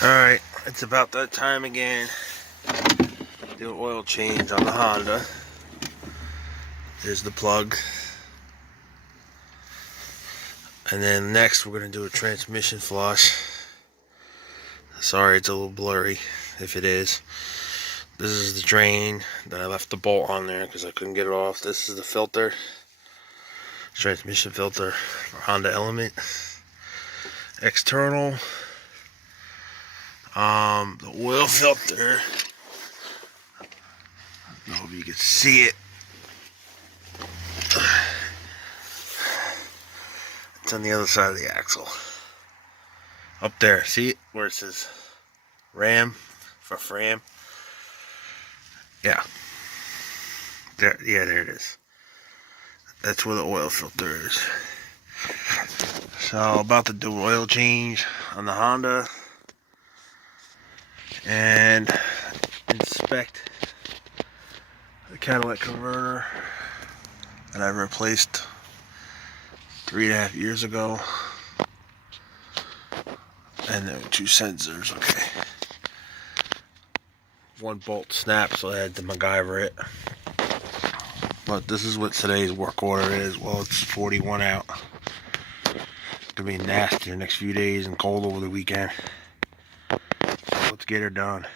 Alright, it's about that time again. Do an oil change on the Honda. There's the plug. And then next we're going to do a transmission flush. Sorry, it's a little blurry if it is. This is the drain that I left the bolt on there because I couldn't get it off. This is the filter. Transmission filter for Honda Element. External. The oil filter. I don't know if you can see it. It's on the other side of the axle. Up there, see it? Where it says RAM for Fram. Yeah. There it is. That's where the oil filter is. So about to do an oil change on the Honda and inspect the catalytic converter that I replaced 3.5 years ago. And there were two sensors, okay. One bolt snapped, so I had to MacGyver it. But this is what today's work order is. Well, it's 41 out. It's gonna be nasty the next few days and cold over the weekend. So let's get her done.